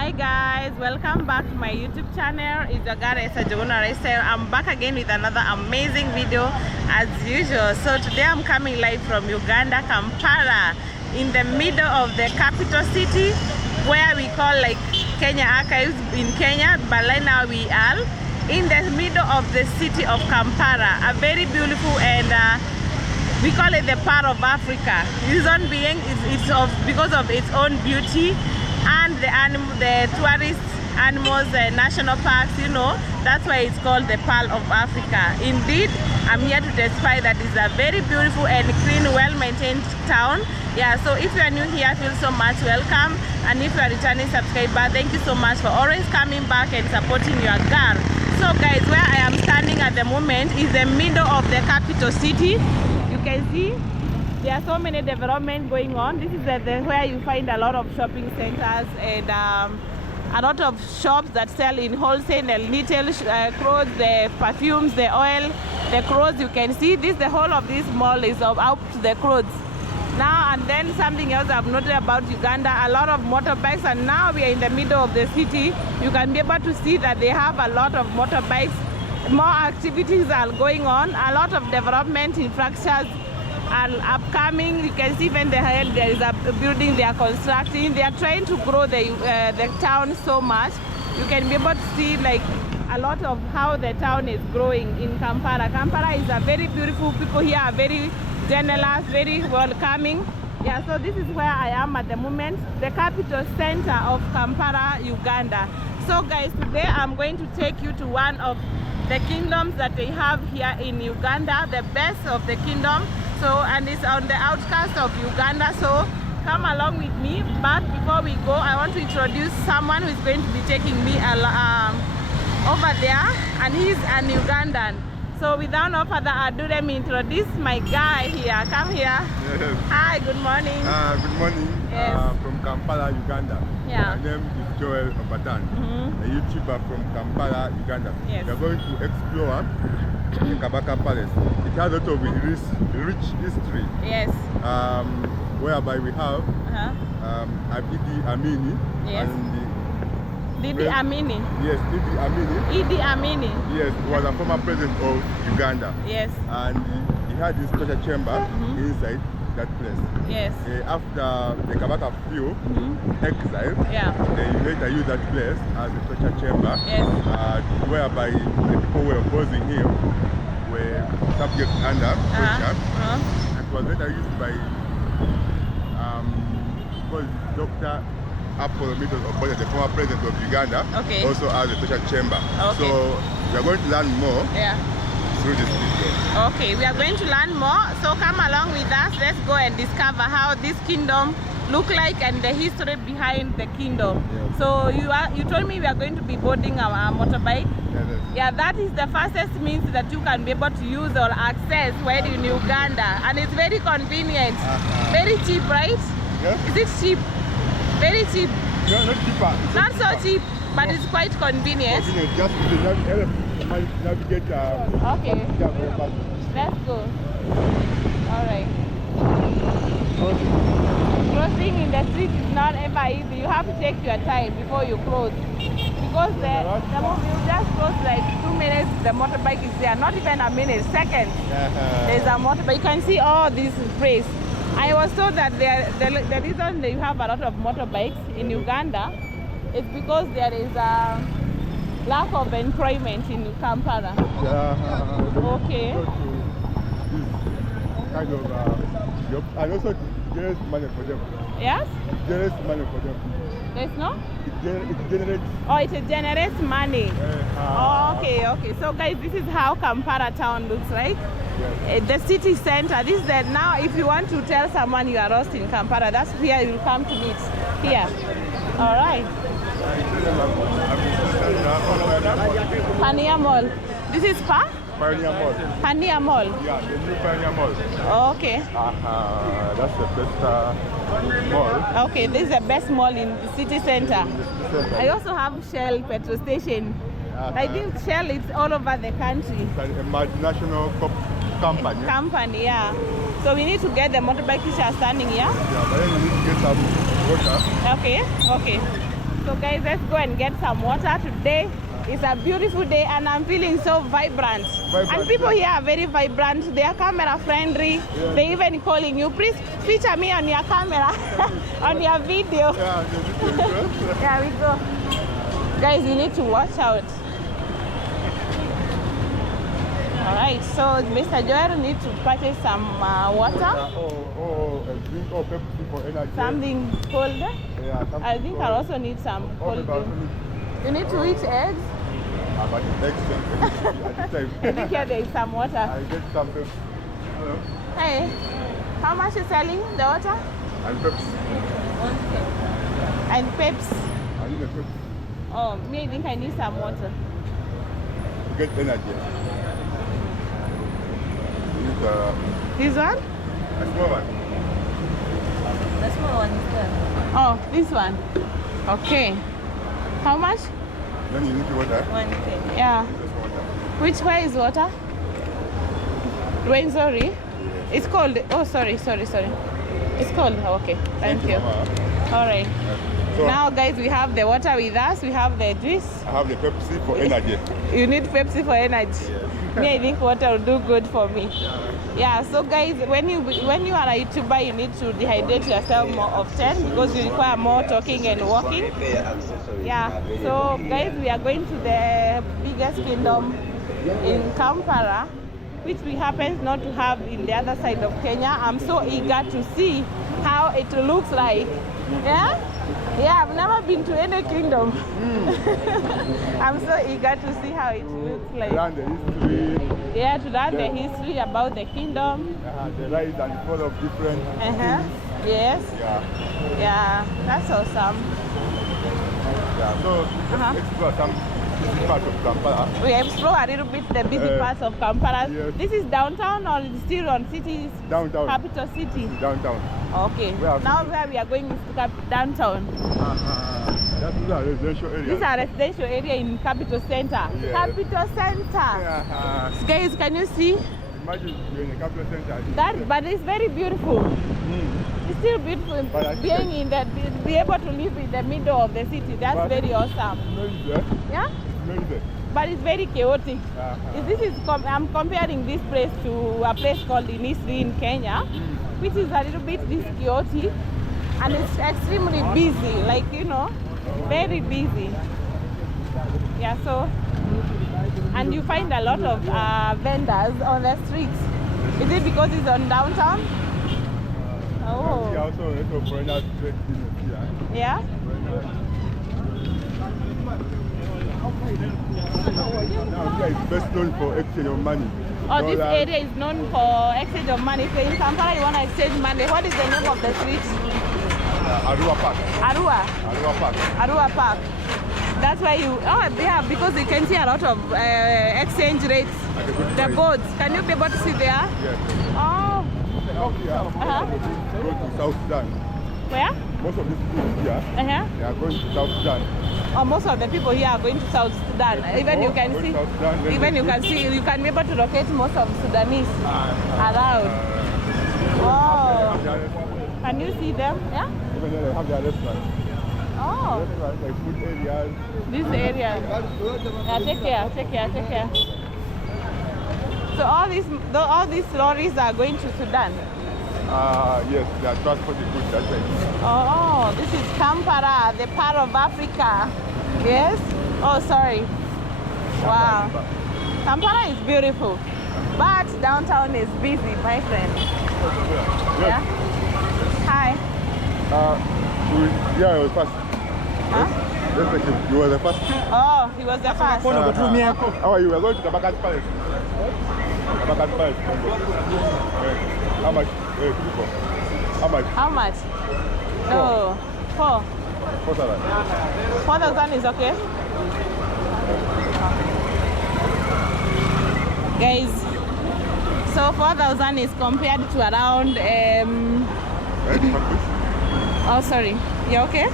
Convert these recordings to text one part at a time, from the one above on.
Hi guys, welcome back to my YouTube channel. It's your girl ESTHER WANGU. I'm back again with another amazing video as usual. So today I'm coming live from Uganda, Kampala, in the middle of the capital city where we call like Kenya Archives in Kenya, but right now we are in the middle of the city of Kampala, a very beautiful and we call it the Pearl of Africa. Reason being because of its own beauty and the tourist animals, national parks, you know, that's why it's called the Pearl of Africa. Indeed, I'm here to testify that it's a very beautiful and clean, well-maintained town. Yeah, so if you are new here, feel so much welcome, and if you are returning subscriber, thank you so much for always coming back and supporting your girl. So guys, where I am standing at the moment is the middle of the capital city. You can see there are so many developments going on. This is where you find a lot of shopping centers and a lot of shops that sell in wholesale and retail clothes, the perfumes, the oil, the clothes. You can see the whole of this mall is up to the clothes. Now and then something else I've noted about Uganda, a lot of motorbikes, and now we are in the middle of the city. You can be able to see that they have a lot of motorbikes. More activities are going on, a lot of development infrastructures are upcoming. You can see even there is a building they are constructing. They are trying to grow the town so much. You can be able to see like a lot of how the town is growing in Kampala. Kampala is a very beautiful, people here are very generous, very welcoming. Yeah, so this is where I am at the moment, the capital center of Kampala, Uganda. So guys, today I'm going to take you to one of the kingdoms that they have here in Uganda, the best of the kingdom. So, and it's on the outskirts of Uganda, so come along with me. But before we go, I want to introduce someone who is going to be taking me over there, and he's an Ugandan. So without no further ado, let me introduce my guy here. Come here. Yes. Hi, good morning. Good morning. Yes. From Kampala, Uganda. Yeah. My name is Joel Obatan, a YouTuber from Kampala, Uganda. Yes. We are going to explore the Kabaka Palace. It has a lot of rich history. Yes. Whereby we have Idi Amini. Yes. And Idi Amini. Yes, Idi Amini. Idi Amini. Yes, he was a former president of Uganda. Yes. And he had his treasure chamber inside that place. Yes. After the Kabaka flew exile, Yeah. they later used that place as a torture chamber, Yes. whereby the people were opposing him were subject under torture. And it was later used by Dr. the former president of Uganda, Okay. also as a torture chamber. Okay. So we are going to learn more through this video. Okay, we are going to learn more, so come along with us. Let's go and discover how this kingdom look like and the history behind the kingdom. Yes. So you told me we are going to be boarding our motorbike. Yes. Yeah, that is the fastest means that you can be able to use or access when in Uganda, and it's very convenient, very cheap, right? Yes. Is it cheap? Very cheap. No, not cheaper. Not so cheap, but it's quite convenient. Just to navigate. Okay. Let's go. All right. Crossing in the street is not ever easy. You have to take your time before you cross, because the moment you just cross like 2 minutes, the motorbike is there. Not even a minute, seconds. There's a motorbike. You can see all this place. I was told that the reason that you have a lot of motorbikes in Uganda is because there is a lack of employment in Kampala. Okay. Kind of job, and also generates money for them. Yes? It generates money for them. There's no? It generates. Oh, it generates money. Okay. So guys, this is how Kampala town looks like. Yes. The city center. This is now if you want to tell someone you are lost in Kampala, that's where you will come to meet. Here. All right. Pania Mall. This is Pioneer Mall. Pania Mall. Yeah, the new Pioneer Mall. Okay. That's the best mall. Okay, this is the best mall in the city center. I also have Shell petrol station. I think Shell is all over the country. It's a multinational company. Yeah. So we need to get the motorbike which are standing here. Yeah, but then we need to get some water. Okay. So guys, let's go and get some water. Today is a beautiful day and I'm feeling so vibrant. And people here are very vibrant. They are camera friendly. Yeah. They even calling you, please feature me on your camera, on your video. Yeah, we go. Guys, you need to watch out. Alright, so Mr. Joel needs to purchase some water. A drink or Pepsi for energy. Something cold. Yeah, I think I also need some cold drink. You need to eat eggs? But eggs I think here there is some water. I get some Pepsi. Hey, how much is selling the water? And Pepsi. And Pepsi. I need a Pepsi. Oh, me, I think I need some water. To get energy. This one? A small one. The small one is there. Oh, this one. Okay. How much? Then you need the water. 1K. Yeah. Water. Which way is water? Dwayne, sorry. Yes. It's cold. Oh, sorry. It's cold. Okay. Thank you. All right. So now, guys, we have the water with us. We have the juice. I have the Pepsi for energy. You need Pepsi for energy. Yes. Me, I think water will do good for me. Yeah, so guys, when you are a YouTuber, you need to dehydrate yourself more often because you require more talking and walking. Yeah, so guys, we are going to the biggest kingdom in Kampala, which we happen not to have in the other side of Kenya. I'm so eager to see how it looks like. Yeah? Yeah, I've never been to any kingdom. I'm so eager to see how it looks like. Learn the history. Yeah, to learn the history about the kingdom. The rise and fall of different things. Yes. Yeah. Yeah, that's awesome. Yeah, so let's explore some busy parts of Kampala. We explore a little bit the busy parts of Kampala. Yes. This is downtown or still on cities? Downtown. Capital city? Downtown. Okay. Now where we are going is to downtown. That's a residential area. This is a residential area in Capital Center. Yeah. Capital Center. So guys, can you see? Imagine you're in the Capital Center. But it's very beautiful. It's still beautiful being in that, be able to live in the middle of the city. That's very awesome. Yeah? But it's very chaotic. I'm comparing this place to a place called ESTHER in Kenya, which is a little bit this chaotic, and it's extremely busy, like, you know, very busy. Yeah, so, and you find a lot of vendors on the streets. Is it because it's on downtown? Oh. Yeah? Now here is best known for exchange of money. Oh, this area is known for exchange of money. So in Kampala you want to exchange money. What is the name of the street? Arua Park. Arua? Arua Park. Arua Park. That's why you, yeah, because you can see a lot of exchange rates. The boards. Can you be able to see there? Yes. Oh. Now here, go to South Sudan. Where? Most of these people here, they are going to South Sudan. Oh, most of the people here are going to South Sudan. Even you can see, even you can see, you can be able to locate most of Sudanese around. Wow. Can you see them? Yeah? Even though they have their restaurants. Oh. Restaurants, like food areas. This area. Yeah, take care. So all these lorries are going to Sudan. Yes, they are transporting goods that way. Oh, this is Kampala, the part of Africa. Yes? Oh, sorry. Wow. Kampala is beautiful, but downtown is busy, my friend. Yeah? Hi. Yeah, it was fast. Huh? Yes, you were the first. Oh, he was the first. How are you? We're going to Kabaka's Palace. Kabaka's Palace. How much? How much? How much? No. 4. 4,000. 4,000 is okay? Guys, so 4,000 is compared to around oh, sorry. You okay?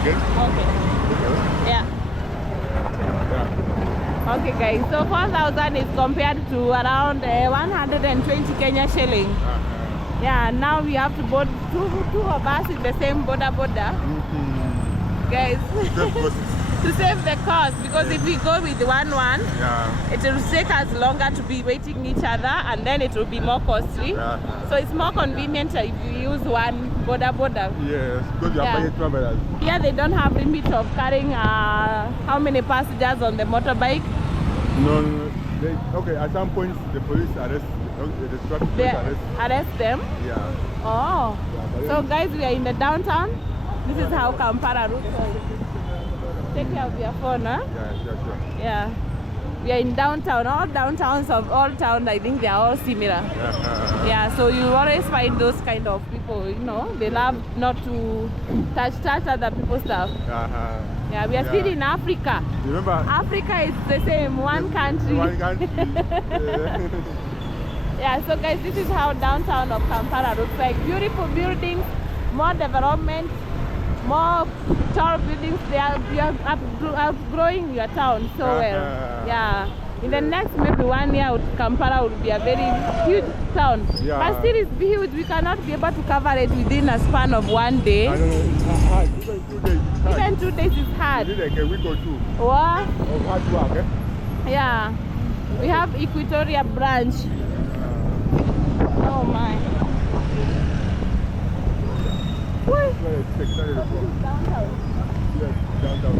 Okay. Okay. Yeah. Okay, guys. So 4,000 is compared to around 120 Kenya shilling. Yeah. Now we have to board two of us in the same border. guys. Save costs. To save the cost, because if we go with one, Yeah. it will take us longer to be waiting each other, and then it will be more costly. Yeah. So it's more convenient if you use one boda. Yes, because you are buying travelers. Here they don't have limit of carrying how many passengers on the motorbike. No. Okay, at some point the police arrest, the traffic police arrest them? Yeah. Oh. Yeah, So guys, we are in the downtown. This is how Kampala looks like. Take care of your phone, huh? Yeah, sure. Yeah. We are in downtown. All downtowns of all towns, I think they are all similar. Yeah, so you always find those kind of people, you know, they love not to touch other people's stuff. Yeah, we are still in Africa. Remember? Africa is the same, one country. One country. Yeah, so guys, this is how downtown of Kampala looks like. Beautiful buildings, more development, more tall buildings. You are outgrowing your town so well. Yeah. In the next maybe 1 year, Kampala will be a very huge town. Yeah. But still it's huge. We cannot be able to cover it within a span of 1 day. I don't know. Even 2 days. Even 2 days is hard. You need like a week or two. What? Of hard work, eh? Yeah. We have Equatoria branch. Oh my. What? This is Downtown. Yes, downtown.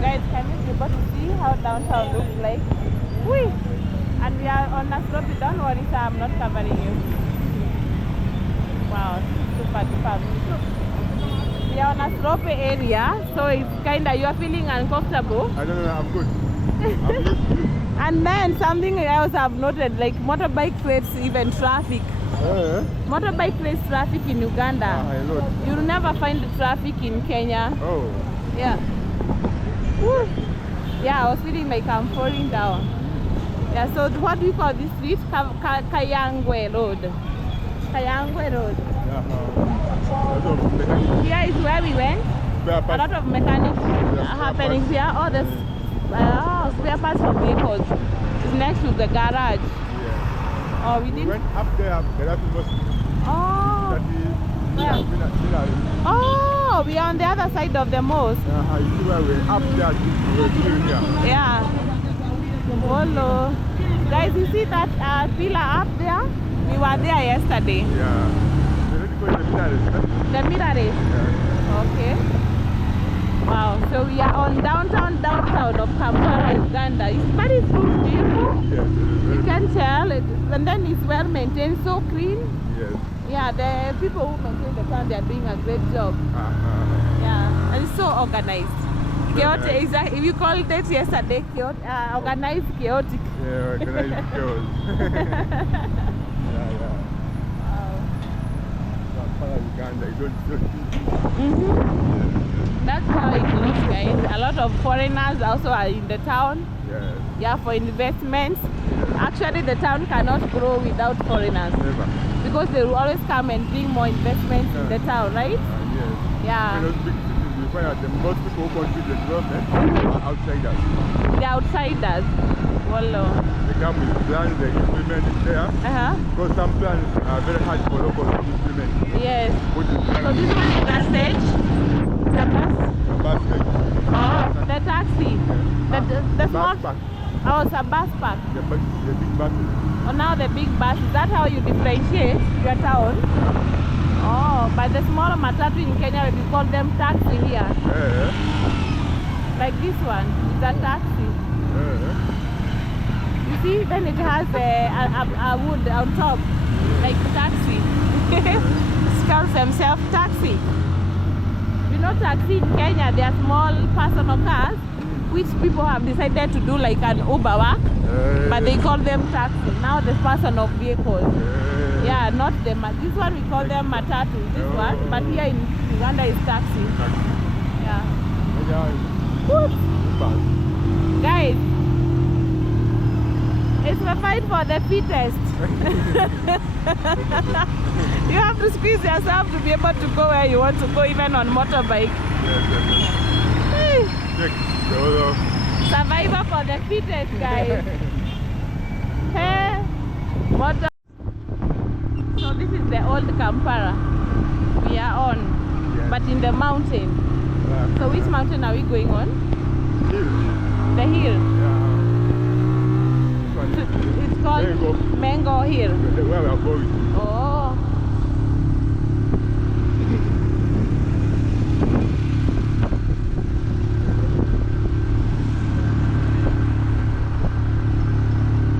Guys, can you be able to see how downtown looks like? Whee! And we are on a slope. Don't worry, sir, I'm not covering you. Wow, super duper. We are on a slope area, so it's kinda, you are feeling uncomfortable. I don't know, I'm good. I'm used to it. And then something else I've noted, like motorbike creates even traffic. Motorbike creates traffic in Uganda. You'll never find the traffic in Kenya. Oh. Yeah. Woo. Yeah, I was feeling like I'm falling down. Yeah, so what do you call this street? Kayangwe Road. Kayangwe Road. Here is where we went. A lot of mechanics happening here. All the spare parts of vehicles is next to the garage. Yeah. Oh, we went up there. Oh. Oh, we are on the other side of the mosque. You see where we're up there. Yeah. Hello. Guys, you see that pillar up there? We were there yesterday. Yeah. The minaret. Yeah. Okay. Wow. So we are on downtown of Kampala, Uganda. But it's so beautiful. Yes. You can tell. And then it's well maintained, so clean. Yes. Yeah, the people who maintain the town, they are doing a great job. Yeah, and it's so organized. Chaotic, exactly. If you called it yesterday, organized, chaotic. Yeah, organized chaos. Uganda, That's how it looks, guys. A lot of foreigners also are in the town. Yes. Yeah, for investments. Actually, the town cannot grow without foreigners. Never. Because they will always come and bring more investments in the town, right? Yes. Yeah. In those big cities, you find that the most people who contribute to the development are outsiders. The outsiders. Wallo. They come with plans, they implement it there. Because some plans are very hard for locals to implement. Yes. So this one is the stage? The bus? The bus stage. Oh, the taxi. The small... Bus park. Oh, it's a bus park. The big buses. Oh, now the big bus. Is that how you differentiate your town? Oh, but the smaller matatu in Kenya, we call them taxi here. Like this one is a taxi. You see, then it has a wood on top, like taxi. It calls themselves taxi. You know, taxi in Kenya, they are small personal cars, which people have decided to do like an Uber work, but they call them taxi. Now the personal vehicles. Yeah, not the this one we call them matatu. This one, but here in Uganda is taxi. Yeah. Whoop. Guys, it's a fight for the fittest. You have to squeeze yourself to be able to go where you want to go, even on motorbike. Survivor for the fittest, guys. Hey, what? So this is the old Kampala we are on, Yes. but in the mountain. So which mountain are we going on? Hill. The hill. Yeah. It's called Mengo Hill. Where we are going. Oh.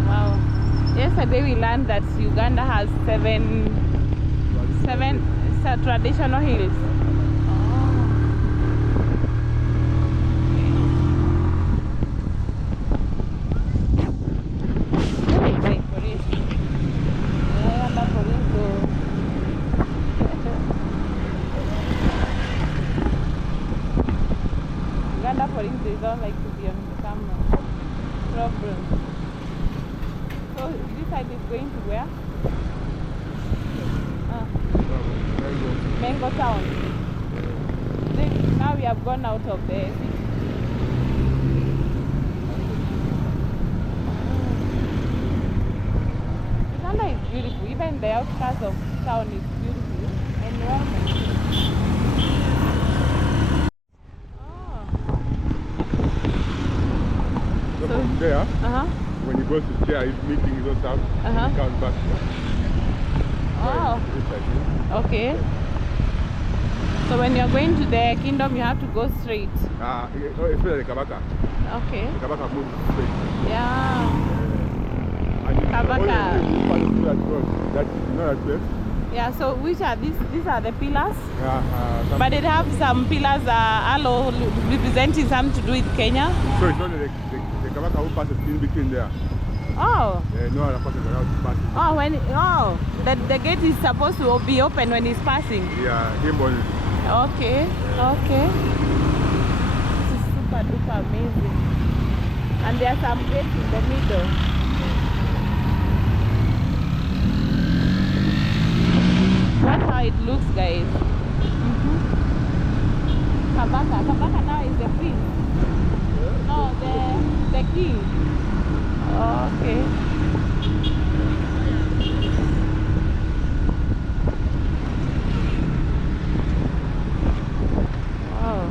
Wow. Yesterday we learned that Uganda has seven traditional hills. They don't like to be on the camera. Problem. So this side is going to where? Mengo town. Now we have gone out of the city. Uganda is beautiful. Even the outskirts of town is beautiful. Environment. From there, when he goes to chair, his meetings or stuff, he comes back. Oh, okay. So when you're going to the kingdom, you have to go straight. Especially Kabaka. Okay. Kabaka moves straight. Yeah. Kabaka. Yeah, so which are these? These are the pillars? But it have some pillars representing something to do with Kenya. So it's only the Kabaka who passes in between there. Oh. No other person allowed to pass. Oh, the gate is supposed to be open when he's passing. Yeah, him only. Okay, okay. This is super duper amazing. And there are some gates in the middle. That's how it looks, guys. Kabaka now is the prince. No, the king. Okay. Wow.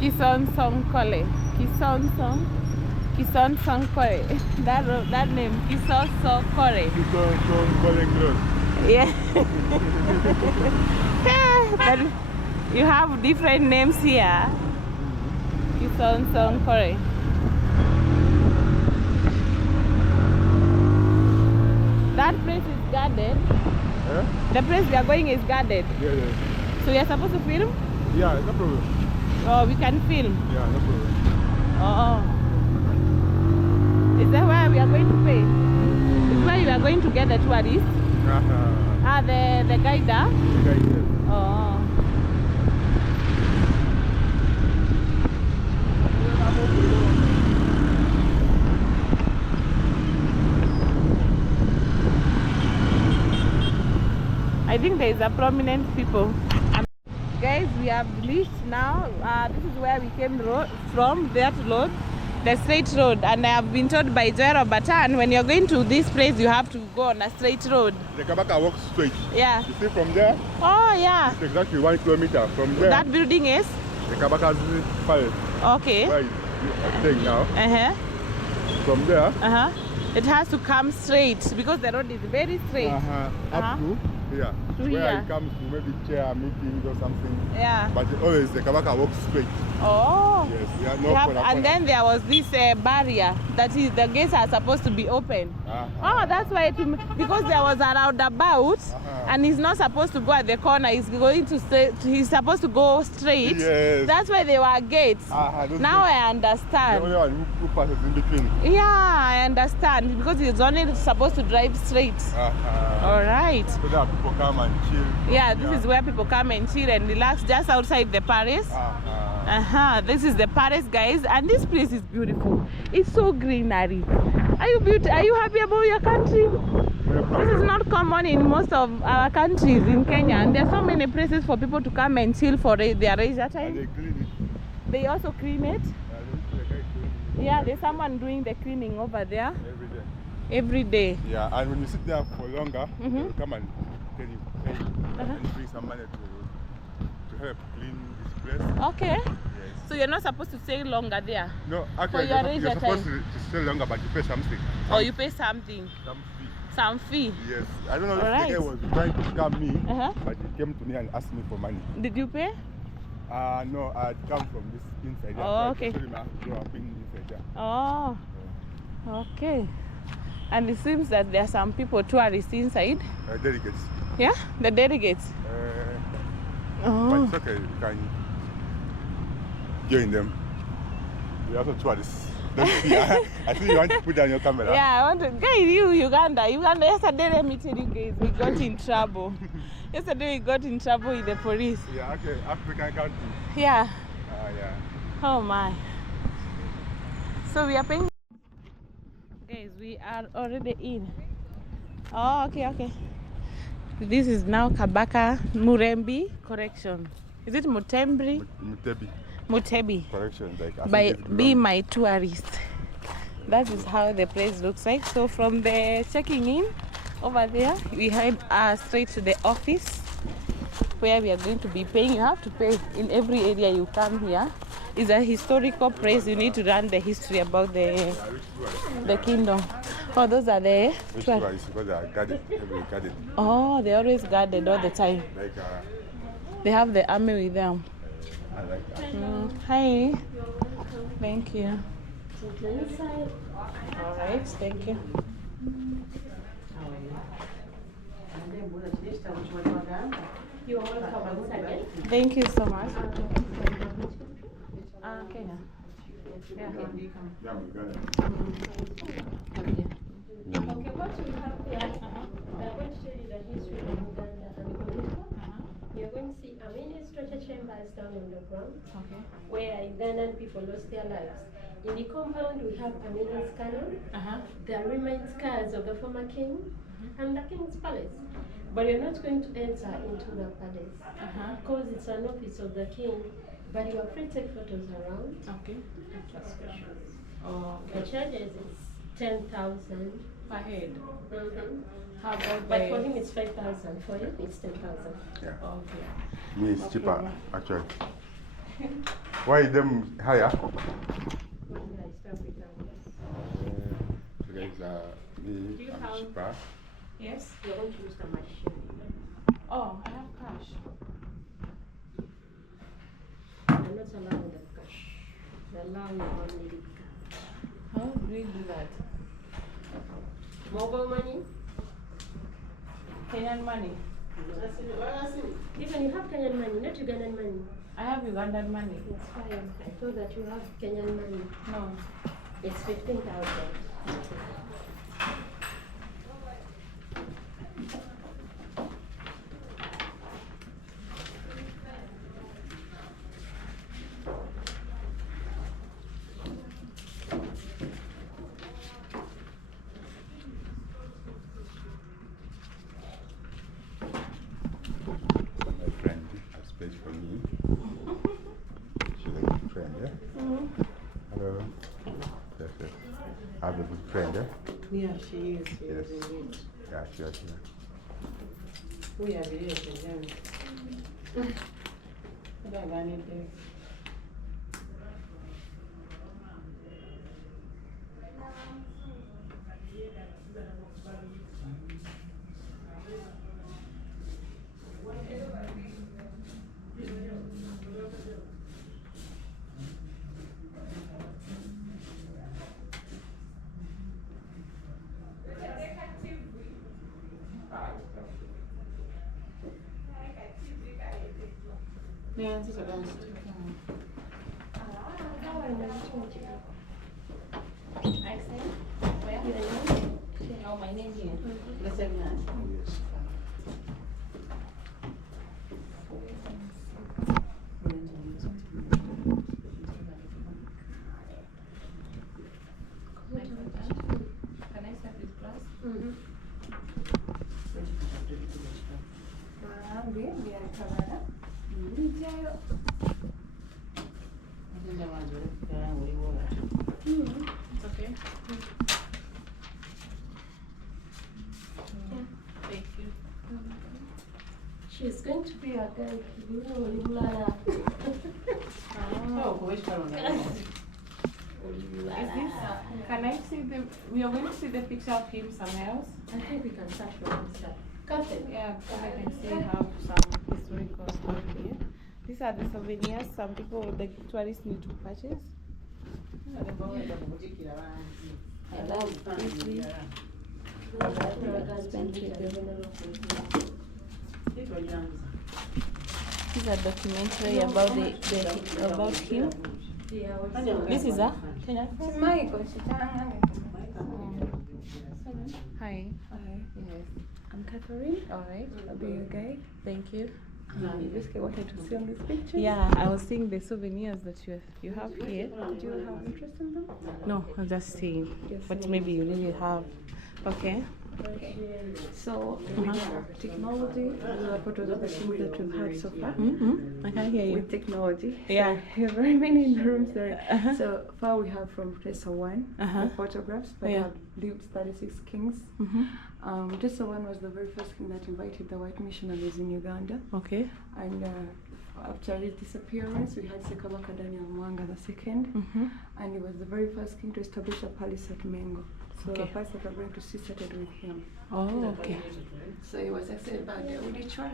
Kison Song Kole. Kison Song Kore. That name, Kison Song Kore. Kison Song Kore close. Yeah. But you have different names here. Kison Song Kore. That place is guarded. The place we are going is guarded. Yeah. So you are supposed to film? Yeah, no problem. Oh, we can film. Yeah, no problem. Oh. Is that where we are going to pay? Is where you are going to get the tourists? The guide there? The guide there. Oh. I think there is a prominent people. Guys, we have reached now. This is where we came from, that road, the straight road. And I have been told by Joy Batan, when you're going to this place, you have to go on a straight road. The Kabaka walks straight. Yeah. You see from there? Oh, yeah. It's exactly 1 kilometer from there. That building is? The Kabaka's palace. Okay. Where you are staying now. From there. It has to come straight because the road is very straight. Up to here. Where it comes to maybe chair meetings or something. Yeah. But always the Kabaka walks straight. Oh. Yes, we have no corner. And then there was this barrier that is the gates are supposed to be open. Oh, that's why because there was a roundabout and he's not supposed to go at the corner. He's going to he's supposed to go straight. Yes. That's why there were gates. Now I understand. The only one who passes in between. Yeah, I understand because he's only supposed to drive straight. All right. So there people come and chill. Yeah, this is where people come and chill and relax just outside the Paris. This is the Paris, guys, and this place is beautiful. It's so greenery. Are you happy about your country? This is not common in most of our countries in Kenya, and there are so many places for people to come and chill for their leisure time. And they clean it. They also clean it. Yeah, there's someone doing the cleaning over there. Every day. Every day. Yeah, and when you sit there for longer, they will come and tell you, hey, and bring some money to help clean this place. Okay. Yes. So you're not supposed to stay longer there? No, actually, you're supposed to stay longer, but you pay something. Oh, you pay something? Some fee. Some fee? Yes. I don't know if the guy was trying to scam me, but he came to me and asked me for money. Did you pay? No, I come from this inside. Oh, okay. Oh, okay. And it seems that there are some people, tourists inside. Delegates. Yeah, the delegates. But it's okay, you can join them. We also tourists. I think you want to put down your camera. Yeah, I want to. Guys, Uganda. Yesterday, let me tell you guys, we got in trouble. Yesterday, we got in trouble with the police. Yeah, okay, African country. Yeah. Yeah. Oh my. So we are paying. Guys, we are already in. Oh, okay. This is now Kabaka Murembi correction. Is it Mutembi? Mutebi. Correction, like By Be My Tourist. That is how the place looks like. So from the checking in over there, we head straight to the office where we are going to be paying. You have to pay in every area you come here. It's a historical place. You need to learn the history about the kingdom. Oh, those are the tourists because they are guarded, heavily guarded. Oh, they're always guarded all the time. Like they have the army with them. I like that. Hi. Thank you. All right, thank you. You are welcome. Thank you so much. Kenya. Yeah. Okay, what we have here, we are going to show you the history of Buganda and Kabaka. You are going to see many structure chambers down on the ground, where Ugandan people lost their lives. In the compound, we have Amini's cannon, the remains scars of the former king, and the king's palace. But you're not going to enter into the palace because it's an office of the king. But you are free to take photos around. Okay. The charges is 10,000 per head. How about but for him it's 5,000. For you it's 10,000. Yeah. Okay. Me it's cheaper actually. Why them higher? So guys, me cheaper. Yes. You're going to use the machine. Oh, I have cash. I'm not allowing the cash. They allow you only the card. How do we do that? Mobile money? Kenyan money? Even you have Kenyan money, not Ugandan money. I have Ugandan money. It's fine. I thought that you have Kenyan money. No. It's 15,000. I have a good friend, eh? Yeah, she is. Yes. Yeah, sure. We are related, yeah. I don't have anything. Yeah, this is a best. I say, where? Oh, my name here. The seminar. Yes. Can I start with class? Okay. Thank you. She's going to be a girl. Is this? Can I see the? We are going to see the picture of him somewhere else. I think we can start from this side. Captain. Yeah, because I can see how some historical stuff here. These are the souvenirs some people, the tourists, need to purchase. I love this. These are documentary about about him. This is a Kenya. Hi. Yes. I'm Catherine. All right. I'll be your guide. Thank you. You basically wanted to see on this picture? Yeah, I was seeing the souvenirs that you have here. Do you have interest in them? No, I'm just seeing. Yes. But maybe you really have. Okay. Okay. So, technology, these are photos of the things that we've had so far. I can hear you. With technology. Yeah. So, we have very many in the room, sorry. Uh-huh. So far we have from ESTHER WANGU, the photographs, but we Yeah. have lived 36 kings. ESTHER WANGU was the very first king that invited the white missionaries in Uganda. Okay. And after his disappearance, we had Kabaka II, and he was the very first king to establish a palace at Mengo. So the palace that we're going to see started with him. Oh, okay. So he was succeeded by the Udichwa,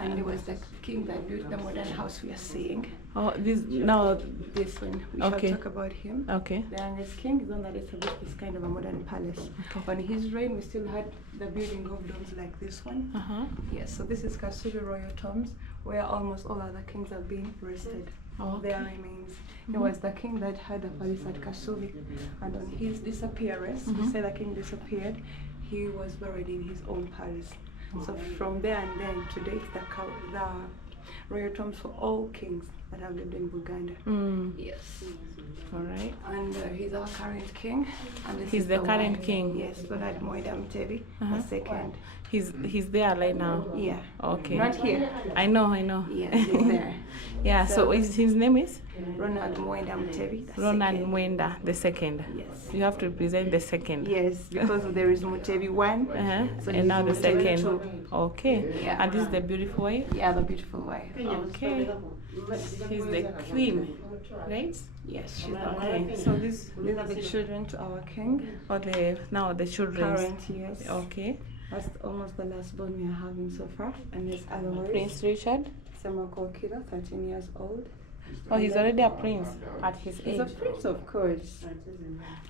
and he was the king that built the modern house we are seeing. Oh, this now. This one, we Okay. shall talk about him. Okay. The youngest king is the one that established this kind of a modern palace. Okay. On his reign, we still had the building of domes like this one. Yes, so this is Kasuri Royal Tombs, where almost all other kings have been rested. Oh, okay. Their remains. He was the king that had a palace at Kasubi, and on his disappearance, we say the king disappeared, he was buried in his own palace. So from there and then, today, the royal tombs for all kings that have lived in Buganda. Yes. All right. And he's our current king. And this He's is the current one. king. Yes, Bernard Moidam Tebi, the second. He's there right now. Yeah. Okay. Not here. I know. Yes, he's there. Yeah. So his name is Ronald Moidam Tebi, the Ronald second. Mwenda, the second. Yes. You have to present the second. Yes, because there is Mutebi 1. So and now the he's Mutebi second. 2. Okay. Yeah. And this is the beautiful wife. Yeah, the beautiful wife. Okay. She's the queen, right? Yes, she's the Okay. queen. So These are the children to our king. or the children. Current, yes. Okay. That's almost the last born we are having so far. And there's armoury. Prince Richard. Samuel Kilo, 13 years old. Oh, he's already a prince at his He's a age. prince, of course.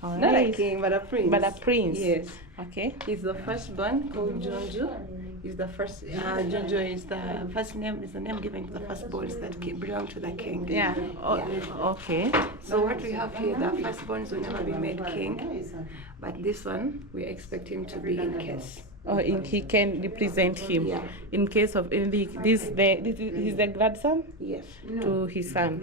All Not a right. king, but a prince. But a prince. Yes. Okay. He's the firstborn called Jonjo. He's the first. Jonjo is the first name. Is the name given to the firstborns that belong to the king. Yeah. Oh, Yeah. okay. So what we have here, the firstborns will never be made king, but this one we expect him to be in case. Oh, he can represent him Yeah. in case of any he's the grandson Yes. to his son.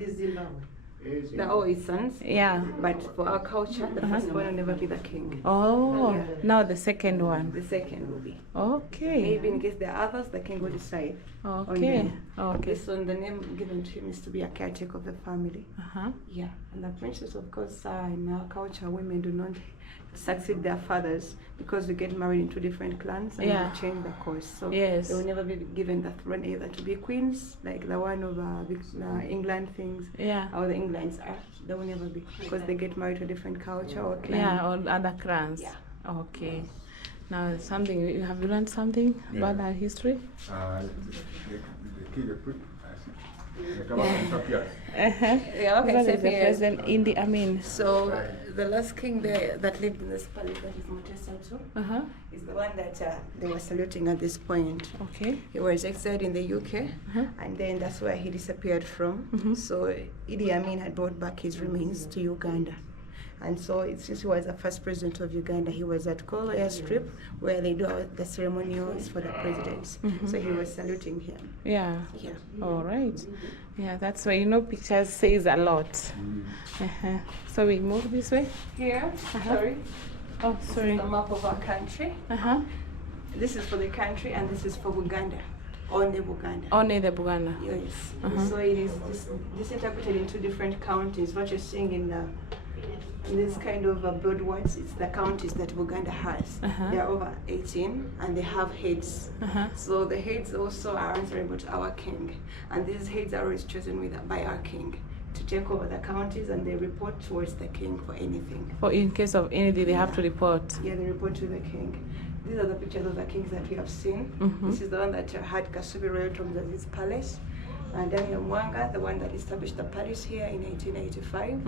They're all his sons. Yeah. But for our culture, the firstborn will never be the king. Oh, Yeah. now the second one. The second will be. Okay. Maybe in case there are others, the king will decide. on Okay. them. Okay. This one, the name given to him is to be a caretaker of the family. Yeah, and the princess, of course, in our culture, women do not succeed their fathers because we get married into different clans and Yeah. we change the course. So Yes. they will never be given the throne either to be queens, like the one of England things, Yeah. or the Englands are. They will never be because they get married to a different culture or clan. Yeah, or other clans. Yeah. Okay. Now something. Have you learned something about our history? Yeah, Because it's the present in the. I mean. So the last king there that lived in this palace, that is Mutesa II, is the one that they were saluting at this point. Okay. He was exiled in the UK, and then that's where he disappeared from. So Idi Amin had brought back his remains to Uganda. And so since he was the first president of Uganda, he was at Kolo Airstrip where they do the ceremonials for the presidents. So he was saluting him. Yeah. Yeah. All right. Yeah, that's why pictures says a lot. So we move this way. Here, sorry, Oh, sorry. the map of our country. This is for the country, and this is for Buganda. Only Buganda. Only the Buganda. Yes. So it is disinterpreted into different counties. What you're seeing in And this kind of broad words, it's the counties that Buganda has. They are over 18 and they have heads. So the heads also are answerable to our king. And these heads are always chosen by our king to take over the counties, and they report towards the king for anything. Or in case of anything, they have to report. Yeah, they report to the king. These are the pictures of the kings that we have seen. This is the one that had Kasubi Royal Tombs as his palace. And Daniel Mwanga, the one that established the palace here in 1885.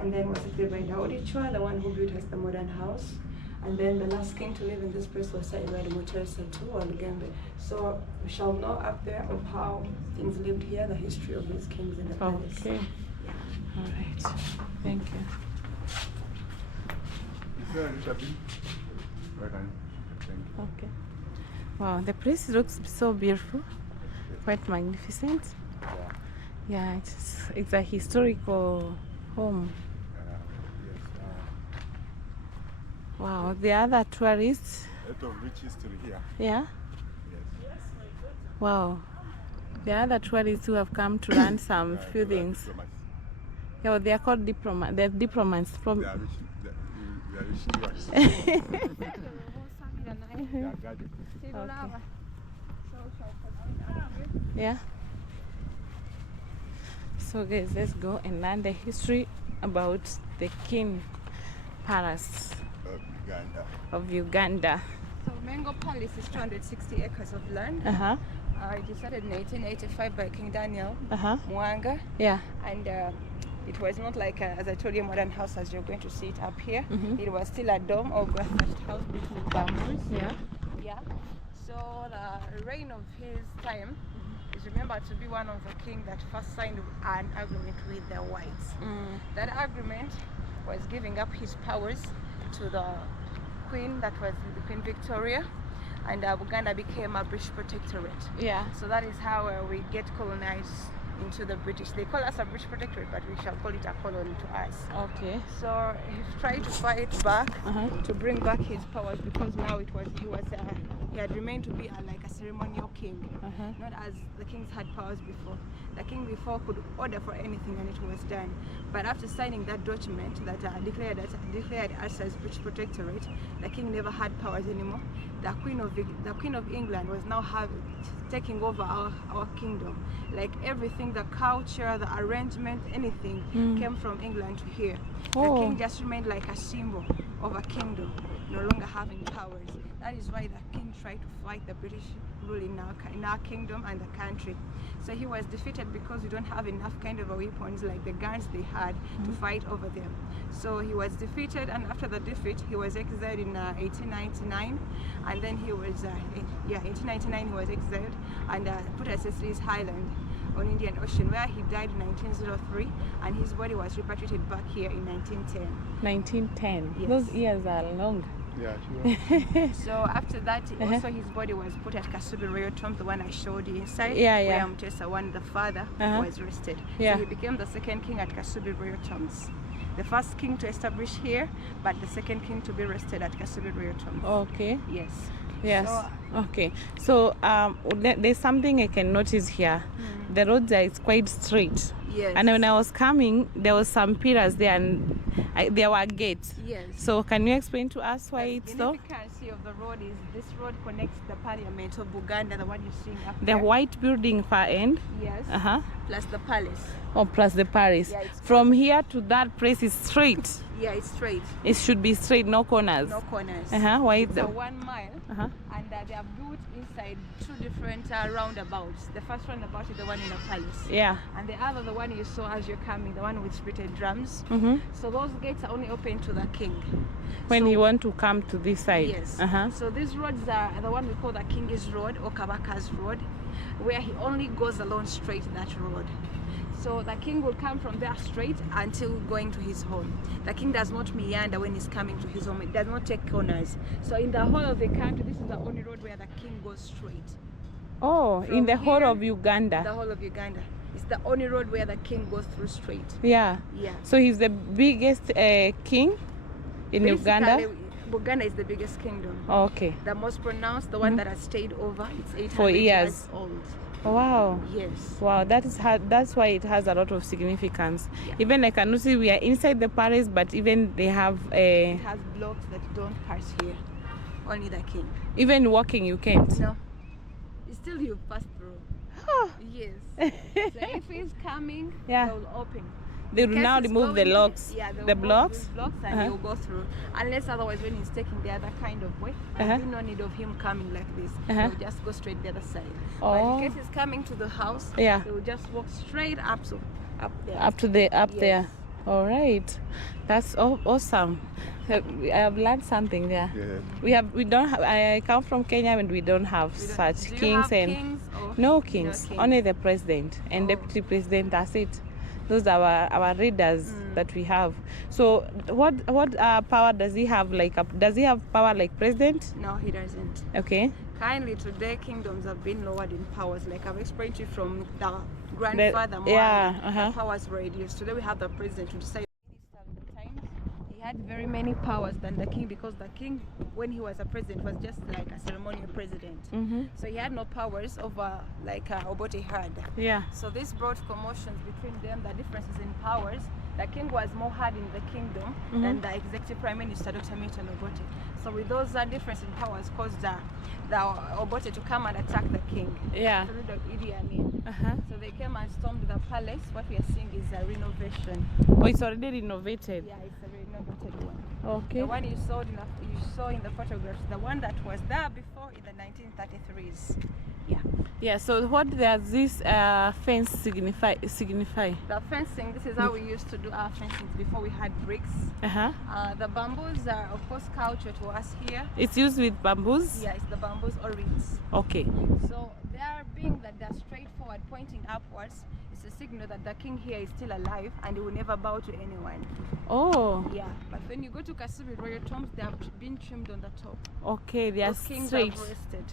And then was succeeded by Daudi Chwa, the one who built us the modern house. And then the last king to live in this place was Saibad Mutesa too, or Lugembe. So we shall know up there of how things lived here, the history of these kings in the palace. Okay. All right. Thank you. Is there any shopping? Right on. Thank you. Okay. Wow, the place looks so beautiful, quite magnificent. Yeah, it's a historical home. Yes. Wow, the other tourists. A lot of rich history here. Yeah. Yes. Wow. The other tourists who have come to learn some few things. Diplomats. Yeah, well, they are called diplomats. They're diplomats from. They are rich. They are rich tourists. They are guarded. Yeah. So guys, let's go and learn the history about the King Palace Uganda. of Uganda. So Mengo Palace is 260 acres of land. It was started in 1885 by King Daniel Mwanga. Yeah. And it was not like, as I told you, a modern house as you're going to see it up here. It was still a dome or grass-thatched house built with bamboos. Yeah. Yeah. So the reign of his time is remembered to be one of the king that first signed an agreement with the whites. That agreement was giving up his powers to the queen, that was the Queen Victoria, and Buganda became a British protectorate. Yeah. So that is how we get colonized into the British. They call us a British protectorate, but we shall call it a colony to us. Okay. So he tried to fight back to bring back his powers, because now he had remained to be like a ceremonial king, not as the kings had powers before. The king before could order for anything and it was done. But after signing that document that declared us as British protectorate, the king never had powers anymore. The Queen of England was now taking over our kingdom. Like everything, the culture, the arrangement, anything came from England to here. The king just remained like a symbol of a kingdom, no longer having powers. That is why the king tried to fight the British rule in our kingdom and the country. So he was defeated because we don't have enough kind of weapons like the guns they had to fight over them. So he was defeated, and after the defeat he was exiled in 1899, and then he was 1899 he was exiled and put at Cecily's Island on Indian Ocean, where he died in 1903, and his body was repatriated back here in 1910. 1910. Yes. Those years are long. Yeah, sure. So after that, also his body was put at Kasubi Royal Tomb, the one I showed you inside, Yeah. where Mutesa One, the father, was rested. Yeah. So he became the second king at Kasubi Royal Tombs. The first king to establish here, but the second king to be rested at Kasubi Royal Tombs. Okay. Yes. Yes. So, Okay. So there's something I can notice here. The roads are quite straight. yes. And when I was coming, there was some pillars there, and there were gates. Yes. So can you explain to us why it's The so? significancy of the road is this road connects the Parliament of Buganda, the one you're seeing up The there. white building far end. Yes. Plus the palace. Oh, plus the Paris. Yeah, it's From here to that place is straight. Yeah, it's straight. It should be straight, no corners. No corners. Why is It's the? 1 mile. And they have built inside two different roundabouts. The first roundabout is the one in the palace. Yeah. And the other, the one you saw as you're coming, the one with spirited drums. So those gates are only open to the king. When So- you want to come to this side. Yes. So these roads are the one we call the King's Road or Kabaka's Road, where he only goes along straight that road. So the king will come from there straight until going to his home. The king does not meander when he's coming to his home. It does not take corners. So in the whole of the country, this is the only road where the king goes straight. Oh, in From the whole here, of Uganda. The whole of Uganda. It's the only road where the king goes through straight. Yeah. Yeah. So he's the biggest king in Uganda. Basically, Buganda is the biggest kingdom. Okay. The most pronounced, the one that has stayed over, it's 800 For years. years old. Wow. Yes. Wow, that's why it has a lot of significance. Yeah. Even I can see we are inside the palace, but even they have It has blocks that don't pass here. Only the king. even walking you can't. No. Still you pass through. Oh. Yes. So if he's coming, Yeah. they will open. They will In case now he's remove the going- locks. Yeah, they will the remove blocks. these blocks and he'll go through. Unless otherwise when he's taking the other kind of way, there's no need of him coming like this. He'll just go straight the other side. But Oh. in case he's coming to the house, Yeah. he will just walk straight up there. Up there. Yes. All right, that's awesome. I have learned something there. Yeah. We don't have. I come from Kenya and we don't have We don't- such do you kings have and kings or no kings. kings? Only the president and deputy president. That's it. Those are our leaders that we have. So what power does he have? Like does he have power like president? No, he doesn't. Okay. Kindly today, kingdoms have been lowered in powers. Like I've explained to you from the grandfather, yeah, the powers were reduced. Today we have the president to decide. He had very many powers than the king, because the king, when he was a president, was just like a ceremonial president. So he had no powers over like Obote had. Yeah. So this brought commotions between them, the differences in powers. The king was more hard in the kingdom than the executive prime minister, Dr. Milton Obote. So with those differences in powers caused the Obote to come and attack the king. Yeah. So the Idi Amin. So they came and stormed the palace. What we are seeing is a renovation. Oh, it's already renovated. Yeah, it's a renovated one. Okay. The one you saw in the photographs, the one that was there before in the 1933s. Yeah. Yeah. So what does this fence signify? The fencing, this is how we used to do our fencing before we had bricks. The bamboos are of course culture to us here. It's used with bamboos. Yeah, it's the bamboos or reeds. Okay. So they are being that they're straightforward, pointing upwards. It's a signal that the king here is still alive and he will never bow to anyone. Oh. Yeah, but when you go to Kasubi royal tombs, they have been trimmed on the top. Okay, they are Those kings straight. have rested.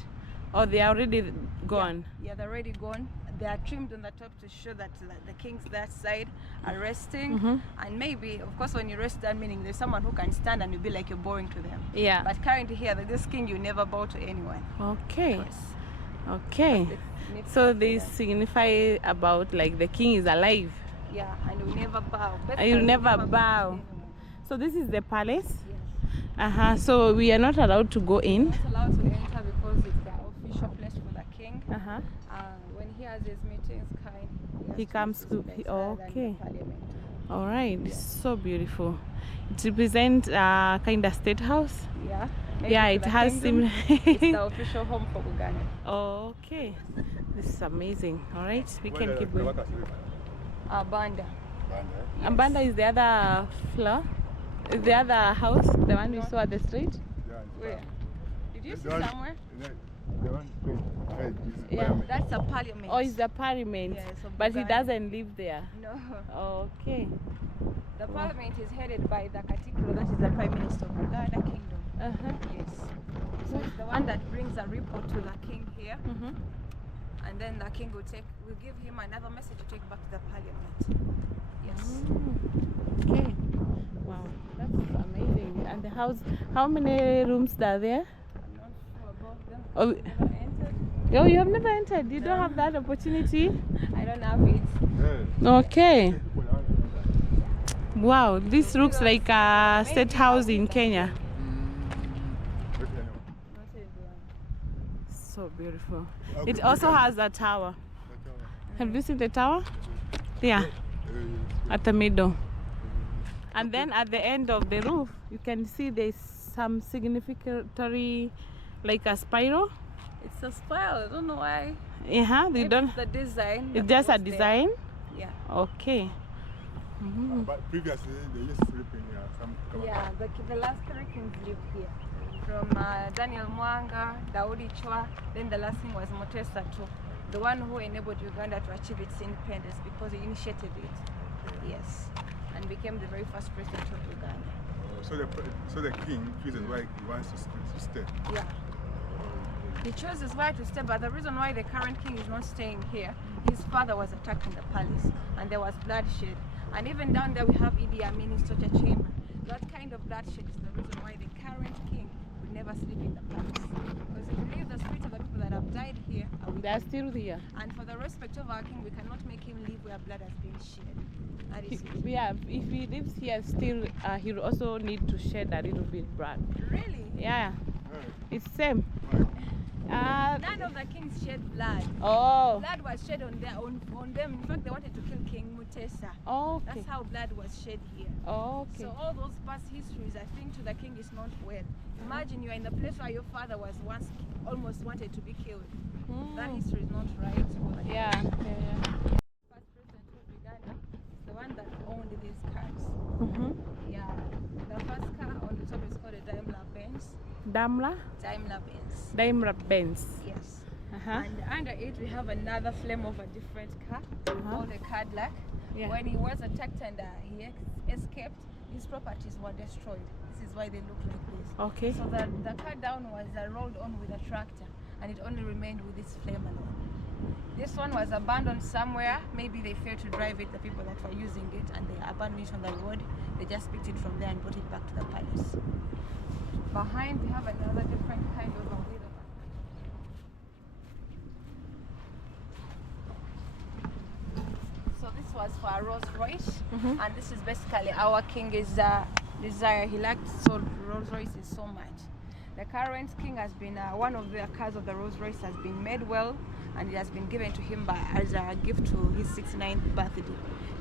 Oh, they are already gone. Yeah, they're already gone. They are trimmed on the top to show that the kings that side are resting. And maybe, of course, when you rest down, meaning there's someone who can stand and you'll be like you're bowing to them. Yeah. But currently here, this king, you never bow to anyone. Okay. Yes. Okay. So they signify about like the king is alive. Yeah, and you never bow. And you never bow. So this is the palace. Yes. So we are not allowed to go in. Not allowed to enter because it's the official place for the king. When he has his meetings, he comes to. Okay. Parliament. All right. It's so beautiful. It represents kind of state house. Yeah. Yeah, it has similar. It's the official home for Buganda. Okay. This is amazing. All right, we can keep going. Banda. And Banda is the other floor, the other house, the one we saw at the street. Where? Did you see somewhere? The one Yeah, that's a parliament. Oh, it's the parliament, Yeah, so but he Buganda. doesn't live there. No. Okay. The parliament is headed by the Katikiro, that is the Prime Minister of Buganda Kingdom. Yes. So it's the one that brings a report to the king here, and then the king will give him another message to take back to the parliament. Yes. Okay. Wow, that's amazing. And the house, how many rooms are there? I'm not sure about them. Oh, I've never entered. oh, you have never entered. You don't have that opportunity. I don't have it. Okay. Wow, this looks like a state house in Kenya. So beautiful. It also has a tower. Have you seen the tower? Yeah, at the middle. And then at the end of the roof, you can see there's some significatory, like a spiral. It's a spiral. I don't know why. Yeah, they don't. It's the design. It's just a design. Yeah. Okay. But previously they used to sleep in some Kabaka. Yeah, the last 3 kings lived here. From Daniel Mwanga, Daudi Chwa, then the last king was Mutesa too. The one who enabled Uganda to achieve its independence because he initiated it. Yes. And became the very first president of Uganda. So the king chooses why he wants to stay. Yeah. He chooses why to stay, but the reason why the current king is not staying here, his father was attacked in the palace and there was bloodshed. And even down there we have Idi Amin's torture chamber. that kind of bloodshed is the reason why the current king will never sleep in the palace. Because if you leave the spirits of the people that have died here, They are still here. and for the respect of our king, we cannot make him live where blood has been shed. That is it. Yeah, if he lives here still, he'll also need to shed a little bit blood. Really? Yeah, it's same. None of the kings shed blood. Oh, Blood was shed on them. In fact, they wanted to kill King Mutesa. okay. That's how blood was shed here. Okay. So all those past histories, I think, to the king is not well. Imagine you are in the place where your father was once almost wanted to be killed. That history is not right. For the Yeah. First president of Uganda is the one that owned these cars. Yeah. The first car on the top is called a Daimler Benz. Daimler Benz. Yes. And under it we have another flame of a different car called a Cadillac. Yeah. When he was attacked and he escaped, his properties were destroyed. This is why they look like this. Okay. So the car down was rolled on with a tractor, and it only remained with its flame alone. This one was abandoned somewhere. Maybe they failed to drive it, the people that were using it, and they abandoned it on the road. They just picked it from there and brought it back to the palace. Behind we have another different kind of a wheel. So this was for a Rolls Royce, and this is basically our king's desire. He liked Rolls Royces so much. The current king has been one of the cars of the Rolls Royce has been made well, and it has been given to him as a gift to his 69th birthday.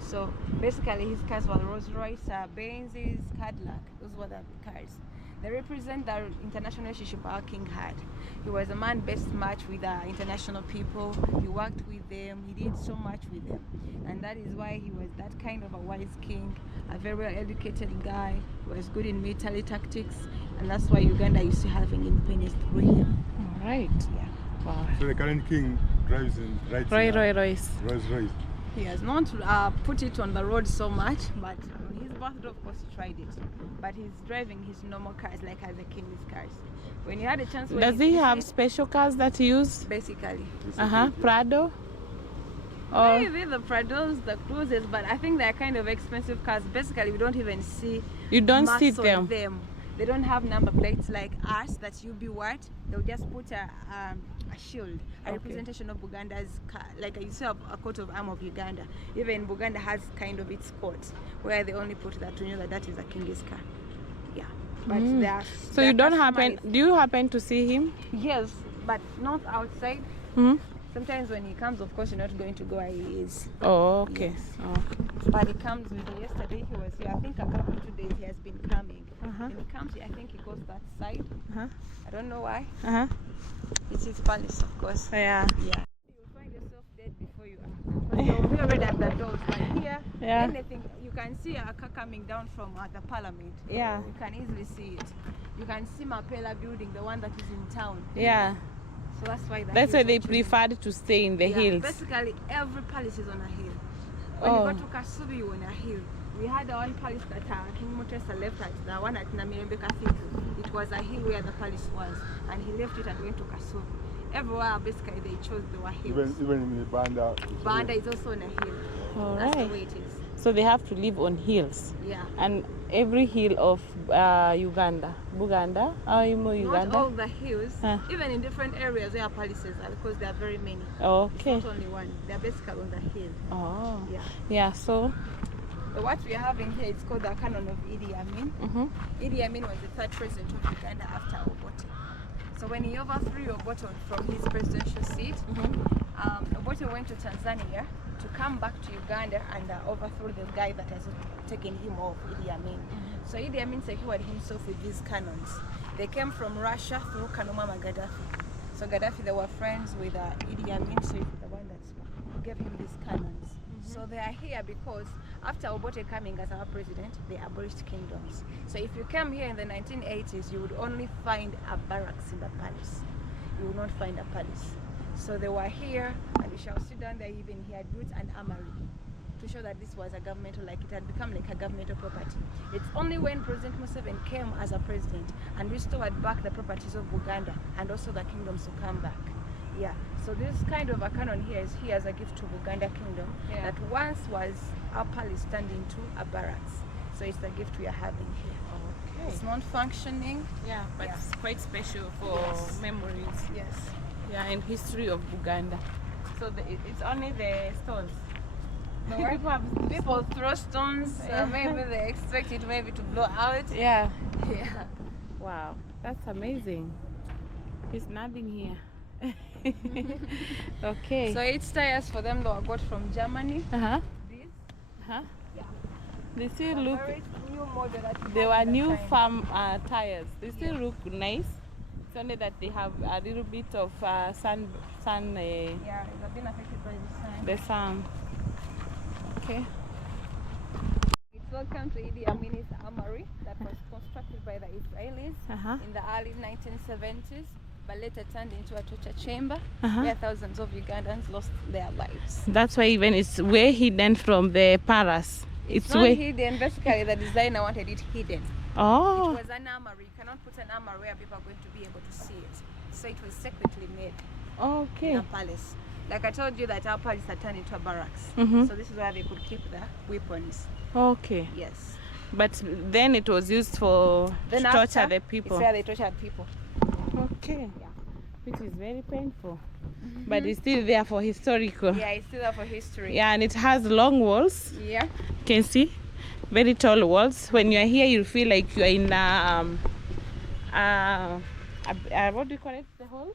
So basically his cars were Rolls Royce, Benzes, Cadillac. Those were the cars. They represent the international relationship our king had. He was a man best matched with international people. He worked with them. He did so much with them. And that is why he was that kind of a wise king, a very well educated guy. He was good in military tactics. And that's why Uganda used to have an independence through him. All right. Yeah. Wow. So the current king drives in Rolls-Royce. Rolls-Royce. He has not put it on the road so much, but on his birthday, of course, he tried it. But he's driving his normal cars, like as a king's cars. When he had a chance, Does he have special cars that he uses? Basically. Prado? Or Maybe the Prados, the Cruises, but I think they're kind of expensive cars. Basically, we don't even see. You don't see marks on them. They don't have number plates like us that you be what. They'll just put a shield, a representation of Buganda's car, like you see a coat of arms of Uganda. Even Buganda has kind of its coat where they only put that to know that that is a king's car. Yeah, but they are. So you don't happen? Do you happen to see him? Yes, but not outside. Sometimes when he comes, of course, you're not going to go where he is. Oh, okay. Yes. Oh. But he comes with me. Yesterday he was here. I think a couple of 2 days he has been coming. When he comes here, I think he goes that side. I don't know why. It's his palace, of course. Yeah. Yeah. You'll find yourself dead before you are. You'll be already at the doors. But here, anything, you can see a car coming down from the parliament. Yeah. You can easily see it. You can see Mapela building, the one that is in town. Yeah. So that's why That's why they preferred to stay in the hills. Basically, every palace is on a hill. When you go to Kasubi, you're on a hill. We had one palace that King Mutesa left at, the one at Namirembe Cathedral. It was a hill where the palace was, and he left it and went to Kasubi. Everywhere, basically, they chose they were hills. Even in Banda. Banda is also on a hill. That's the way it is. So they have to live on hills. Yeah. And every hill of Buganda. Not all the hills, even in different areas there are palaces, because there are very many. Okay. It's not only one. They're basically on the hill. Oh. Yeah. Yeah, so what we are having here, it's called the canon of Idi Amin. Idi Amin was the third president of Uganda after Obote. So when he overthrew Obote from his presidential seat, Obote went to Tanzania to come back to Uganda and overthrow the guy that has taken him off, Idi Amin. So Idi Amin secured himself with these cannons. They came from Russia through Kanumama Gaddafi. So Gaddafi, they were friends with Idi Amin, so he's the one that gave him these cannons. So they are here because after Obote coming as our president, they abolished kingdoms. So if you came here in the 1980s, you would only find a barracks in the palace. You would not find a palace. So they were here, and we shall sit down there. Even he had built an armoury to show that this was a governmental, like it had become like a governmental property. It's only when President Museveni came as a president and restored back the properties of Buganda and also the kingdoms to come back. Yeah, so this kind of a canon here is here as a gift to Buganda kingdom that once was our palace turned into a barracks. So it's the gift we are having here. Okay. It's non-functioning. Yeah, but it's quite special for memories. Yes. Yeah, and history of Buganda. So it's only the stones. People throw stones. Maybe they expect it maybe to blow out. Yeah. Yeah. Wow, that's amazing. There's nothing here. Okay. So it's tires for them that were got from Germany. This. Yeah. They still A look. very new model that we They have were at the new time. farm tires. They still look nice. It's only that they have a little bit of sun. Yeah, they've been affected by the sun. The sun. Okay. It's welcome to Idi Amin's armoury that was constructed by the Israelis in the early 1970s, but later turned into a torture chamber where thousands of Ugandans lost their lives. That's why even it's way hidden from the paras. It's not hidden. Basically, the designer wanted it hidden. Oh. It was an armoury. You cannot put an armoury where people are going to be able to see it. So it was secretly made Okay. in a palace. Like I told you that our palace had turned into a barracks. Mhm. So this is where they could keep the weapons. Okay. Yes. But then it was used for Then to torture after, the people. It's where they tortured people. Okay. Yeah. Which is very painful. But it's still there for historical. Yeah, it's still there for history. Yeah, and it has long walls. Yeah. You can see very tall walls. When you are here, you feel like you are in what do you call it? The hall?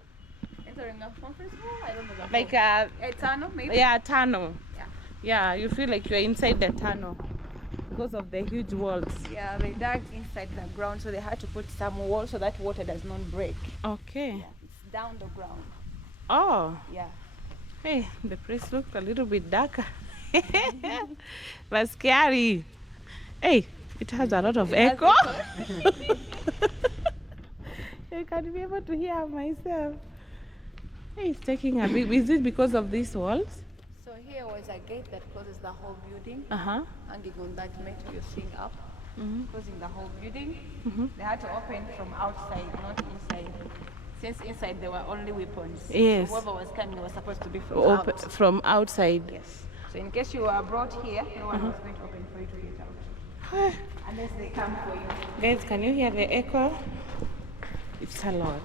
Entering a conference hall? I don't know. The Like hall. A tunnel, maybe? yeah, a tunnel. Yeah. Yeah, you feel like you are inside the tunnel because of the huge walls. Yeah, they dug inside the ground, so they had to put some wall so that water does not break. Okay. Yeah, it's down the ground. Oh, Yeah. hey, the place looked a little bit darker. But scary. Hey, it has a lot of echo. I can't be able to hear myself. Hey, it's taking a big. Is it because of these walls? So here was a gate that closes the whole building, Uh-huh. hanging on that metal you're seeing up, closing the whole building. Mhm. They had to open from outside, not inside. Since inside there were only weapons. Yes. So whoever was coming was supposed to be from Open out. from outside. Yes. So in case you were brought here, no one was going to open for you to get out. Unless they come for you. Guys, can you hear the echo? It's a lot.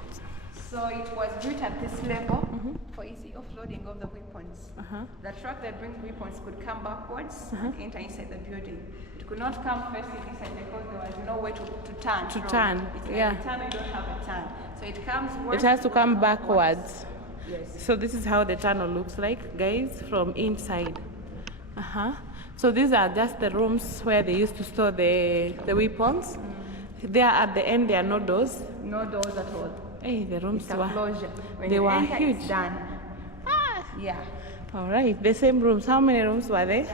So it was built at this level for easy offloading of the weapons. The truck that brings weapons could come backwards and enter inside the building. It could not come facing inside because there was no way to turn. To from. turn, It's like yeah. a turn, you don't have a turn. So it comes It has to come backwards. Yes. So this is how the tunnel looks like, guys, from inside. So these are just the rooms where they used to store the weapons. There at the end there are no doors. No doors at all. Hey, the rooms It's a were closure. When they you were enter, huge. It's done. Yeah. All right, the same rooms. How many rooms were there?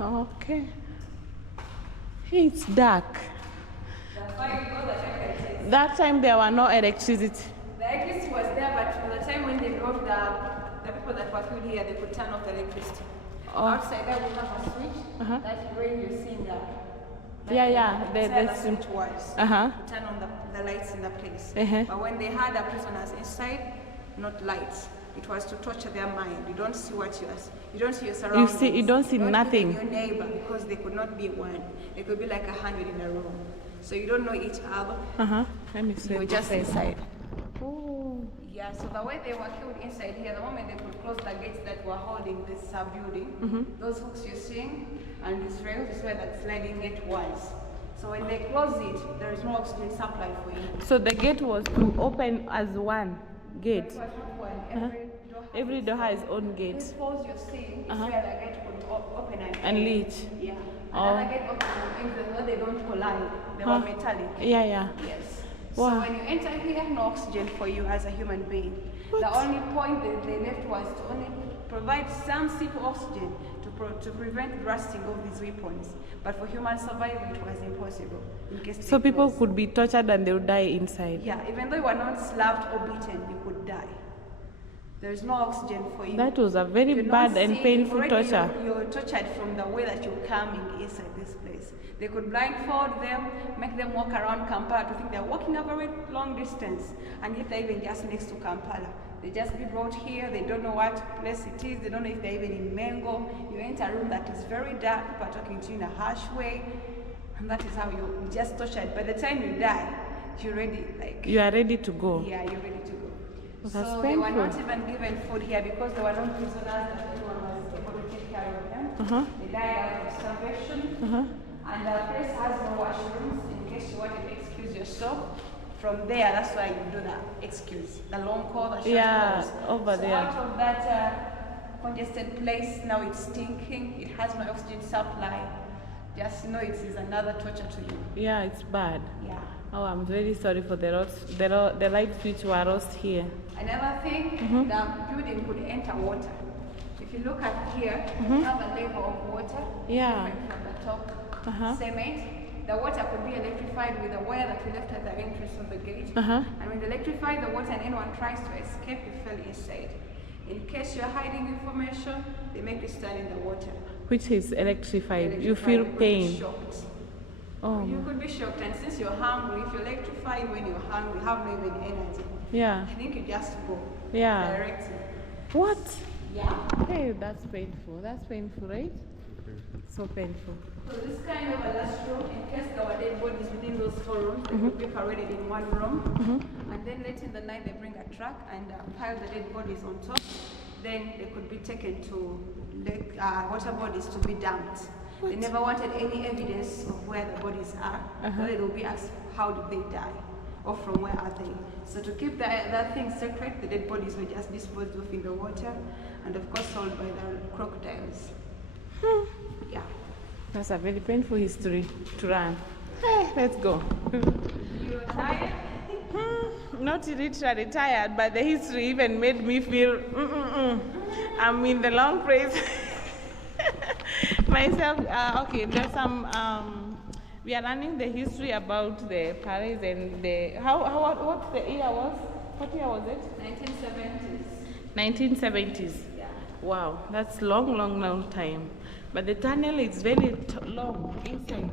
Okay. Hey, it's dark. That time there were no electricity. The electricity was there, but from the time when they brought the people that were killed here, they could turn off the electricity. Outside there we have a switch. That way you see the Yeah. the switch was Uh-huh. to turn on the lights in the place. Uh-huh. But when they had the prisoners inside, not lights. It was to torture their mind. You don't see what you don't see your surroundings. You don't see nothing. Even your neighbor, because they could not be one. They could be like 100 in a room. So you don't know each other. Let me see. You're just inside. Oh. Yeah, so the way they were killed inside here, the moment they could close the gates that were holding this building, those hooks you're seeing, and this rail is where that sliding gate was. So when they close it, there is no oxygen supply for you. So the gate was to open as one gate. It was not one. Every door has its own gate. This holes you're seeing is where the gate could open And lead. Yeah. Oh. Another gate opens even though they don't collide. They were metallic. Yeah. Yes. Wow. So when you enter here, no oxygen for you as a human being. What? The only point that they left was to only provide some simple oxygen to prevent rusting of these weapons. But for human survival, it was impossible. In case So they people closed. could be tortured and they would die inside. Yeah, even though you were not slaved or beaten, you could die. There's no oxygen for you. That was a very You're not bad and seeing- painful already torture. You're tortured from the way that you're coming inside this place. They could blindfold them, make them walk around Kampala to think they're walking a very long distance, and yet they're even just next to Kampala. They just be brought here, they don't know what place it is, they don't know if they're even in Mengo. You enter a room that is very dark, people are talking to you in a harsh way, and that is how you're just tortured. By the time you die, you're ready, like... You are ready to go. Yeah, you're ready to go. Well, So that's they were painful. not even given food here because there were no prisoners that anyone was able to take care of them. They died out of starvation. And the place has no washrooms in case you want to excuse yourself. From there, that's why you do the excuse, the long call, the short Yeah, calls. over so there. out of that congested place, now it's stinking. It has no oxygen supply. Just know it is another torture to you. Yeah, it's bad. Yeah. Oh, I'm very sorry for the lights which were lost here. Another thing, the building could enter water. If you look at here, you have a level of water. Yeah. Different from the top cement. The water could be electrified with the wire that we left at the entrance of the gate. And when they electrify the water and anyone tries to escape, you fell inside. In case you're hiding information, they make you stand in the water. Which is electrified. You Electrified, feel you could be pain. shocked. Oh, You could be shocked, and since you're hungry, if you electrify when you're hungry, have no even energy. yeah. I think you just go Yeah. directly. What? Yeah. Hey, that's painful. That's painful, right? So painful. So this kind of a last room, in case there were dead bodies within those 4 rooms, they could be paraded in one room. And then late in the night, they bring a truck and pile the dead bodies on top. Then they could be taken to water bodies to be dumped. They never wanted any evidence of where the bodies are. So they will be asked, how did they die? Or from where are they? So to keep that thing secret, the dead bodies were just disposed of in the water and of course sold by the crocodiles. Yeah. That's a very painful history to run. Hey, let's go. You're tired? Not literally tired, but the history even made me feel I'm in the long place myself. Okay, there's some we are learning the history about the parades and the what the year was. What year was it? 1970s. 1970s. Yeah. Wow, that's long time. But the tunnel is very long inside.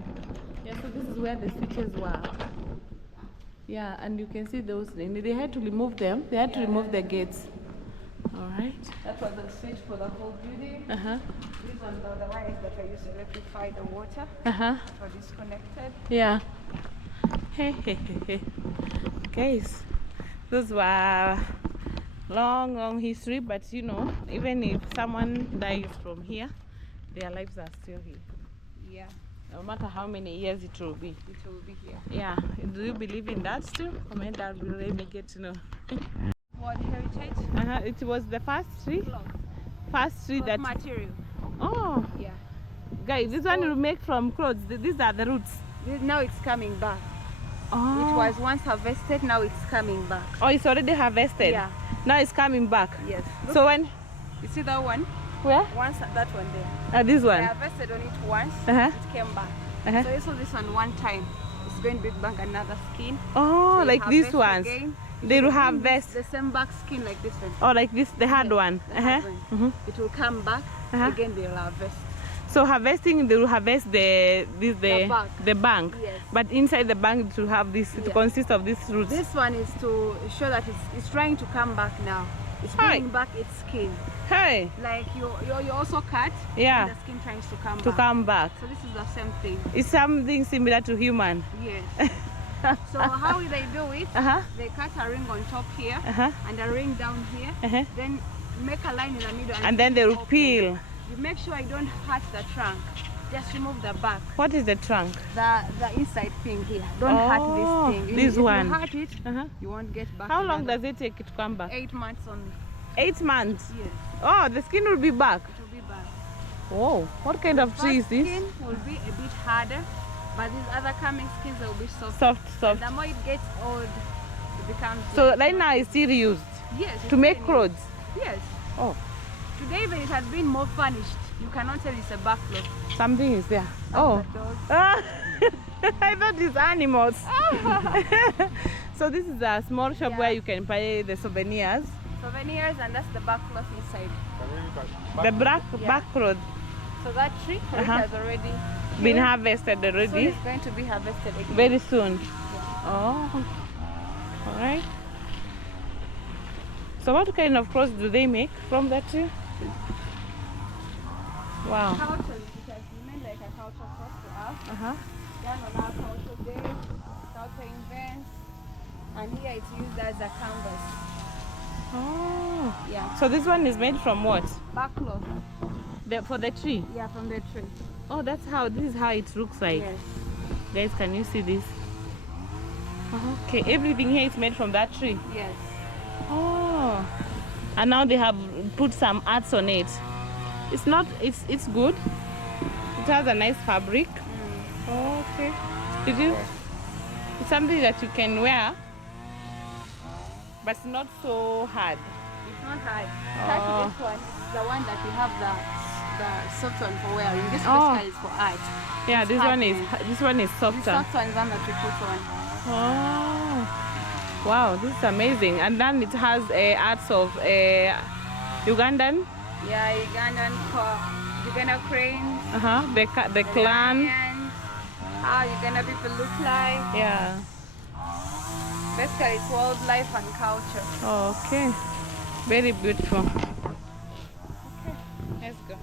Yeah, so this is where the switches were. Yeah, and you can see those. They had to remove them. They had to remove the gates. All right. That was the switch for the whole building. These ones are the wires that are used to electrify the water. Were disconnected. Yeah. Hey. Guys, those were long history, but you know, even if someone dies from here, their lives are still here. Yeah, No matter how many years it will be. it will be here. Yeah. Do you believe in that still? Comment down below, let me get to know. World Heritage. It was the first tree? Cloth. First tree that... material. Oh, Yeah. guys, this one you make from clothes. These are the roots. Now it's coming back. Oh. It was once harvested, now it's coming back. Oh, it's already harvested? Yeah. Now it's coming back? Yes. So when... You see that one? Where? Once that one there. This I one? harvested on it once, Uh-huh. it came back. Uh-huh. So I saw this one time. It's going to be back another skin. Oh, So you like these harvest ones? again. They will harvest. The same back skin like this one. Oh, like this, the hard one? The hard one. It will come back, again they will harvest. So harvesting, they will harvest the bank. Yes. But inside the bank it will have this, it Yeah. consists of these roots. This one is to show that it's trying to come back now. It's bringing back its skin. Hey, Like you also cut, Yeah. and the skin tries to come to back. come back. So this is the same thing. It's something similar to human. Yes. So how will they do it? Uh-huh. They cut a ring on top here Uh-huh. and a ring down here. Uh-huh. Then make a line in the middle. And then they will open. peel. You make sure you don't hurt the trunk. Just remove the back. What is the trunk? The inside thing here. Don't hurt Oh, this thing. this if one. you hurt it, Uh-huh. you won't get back. How long another- does it take to come back? 8 months only. 8 months. Yes, Oh, the skin will be back. it will be back. Oh, what kind of tree is First this? skin will be a bit harder, but these other coming skins will be soft. Soft. The more it gets old, it becomes. So like right soft. now it's still used Yes. to it's make still clothes. used. Yes. Oh, Today, when it has been more furnished, you cannot tell it's a back cloth. something is there. That's Oh, the dog. Ah, I thought it's animals. So this is a small shop where you can buy the souvenirs. souvenirs, and that's the back cloth inside. The back road So that tree has already been harvested soon already. it's going to be harvested again. Very soon. Oh, all right. So what kind of clothes do they make from that tree? Wow. Culture, it has remained like a culture cloth to us. Done on our culture day, culture events, and here it's used as a canvas. Oh. Yeah. So this one is made from what? Back cloth. For the tree. Yeah, from the tree. Oh, this is how it looks like. Yes. Guys, can you see this? Okay, everything here is made from that tree. Yes. Oh. And now they have put some arts on it. It's it's good. It has a nice fabric. Okay. It's something that you can wear, but it's not so hard. It's not hard. Actually, this one is the one that we have the soft one for wearing. This basically is for art. Yeah, It's this hard one is The softer. soft one is one that we put on. Oh, wow, this is amazing. And then it has arts of Ugandan. Yeah, Uganda cranes. The clan. Lions, how Uganda people look like. Yeah. Basically, it's wildlife and culture. Okay. Very beautiful. Okay, let's go.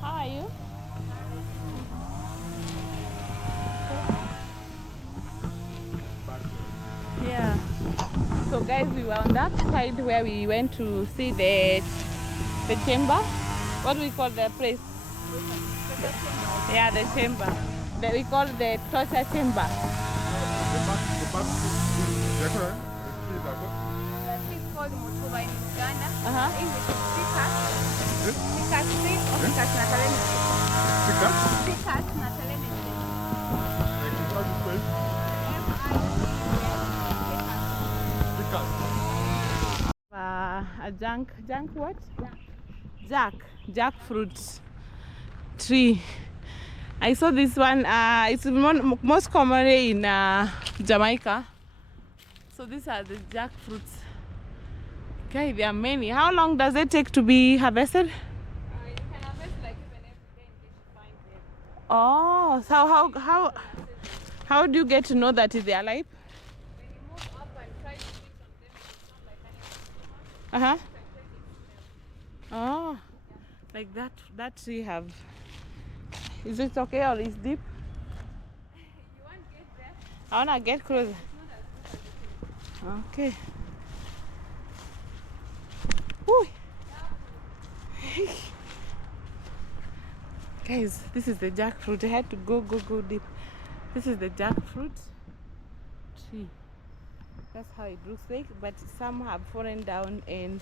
How are you? Yeah. So guys, we were on that side where we went to see the chamber. What do we call the place? Yeah, the chamber. We call it the torture chamber. The tree is called Mutuba in Uganda. English is Ficus. Ficus tree or Ficus natalene. Ficus natalene. A junk what? Jackfruit tree. I saw this one. It's most commonly in Jamaica. So these are the jackfruits. Okay, there are many. How long does it take to be harvested? You can harvest like even every day in case you find them. Oh, so how do you get to know that they are ripe? When you move up and try to pick on them, it's not like any you can take it from them. Oh, like that tree have. Is it okay or is deep? You won't get there. I wanna get closer. It's not as good as it is. Okay. Woo. Guys, this is the jackfruit. I had to go deep. This is the jackfruit tree. That's how it looks like, but some have fallen down and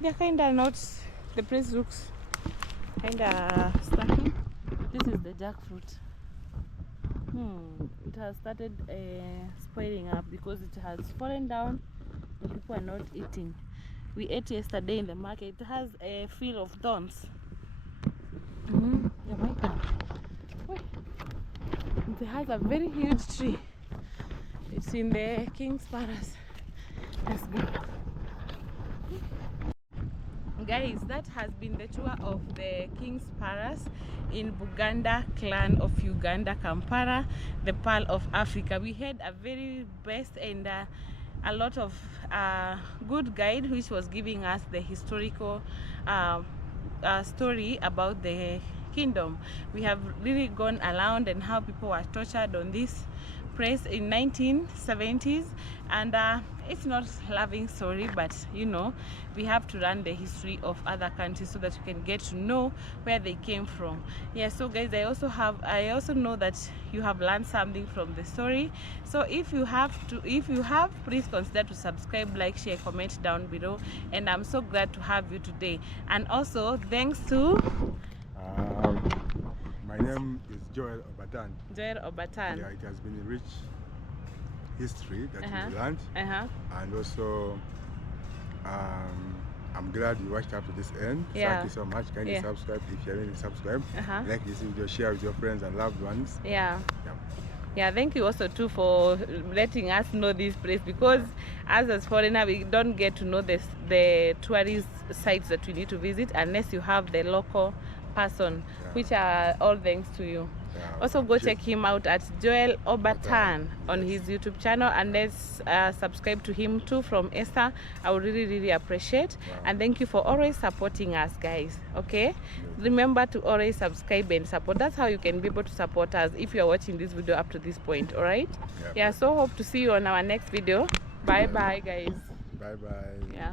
they're kinda not, the place looks kinda stucky. This is the jackfruit. It has started spoiling up because it has fallen down and people are not eating. We ate yesterday in the market. It has a feel of thorns. Jamaica. It has a very huge tree. It's in the King's Palace. Let's go. Guys, that has been the tour of the King's Palace in Buganda clan of Uganda, Kampala, the Pearl of Africa. We had a very best and a lot of good guide which was giving us the historical story about the kingdom. We have really gone around and how people were tortured on this place in 1970s, and it's not a loving story, but you know, we have to learn the history of other countries so that you can get to know where they came from. Yeah, so guys, I also know that you have learned something from the story. So if you have, please consider to subscribe, like, share, comment down below, and I'm so glad to have you today. And also thanks to my name is Joel Obatan. Joel Obatan. Yeah, it has been a rich history that we learned, and also I'm glad you watched up to this end. Yeah. Thank you so much. Kindly subscribe if you haven't subscribed. Like this video, share with your friends and loved ones. Yeah. Yeah, thank you also too for letting us know this place, because as foreigner we don't get to know the tourist sites that we need to visit unless you have the local person, which are all thanks to you. Also go check him out at Joel Obatan on his YouTube channel, and let's subscribe to him too from Esther. I would really appreciate. And thank you for always supporting us, guys. Okay, remember to always subscribe and support. That's how you can be able to support us if you are watching this video up to this point. All right, yeah, so hope to see you on our next video. Bye bye, guys. Bye bye. Yeah.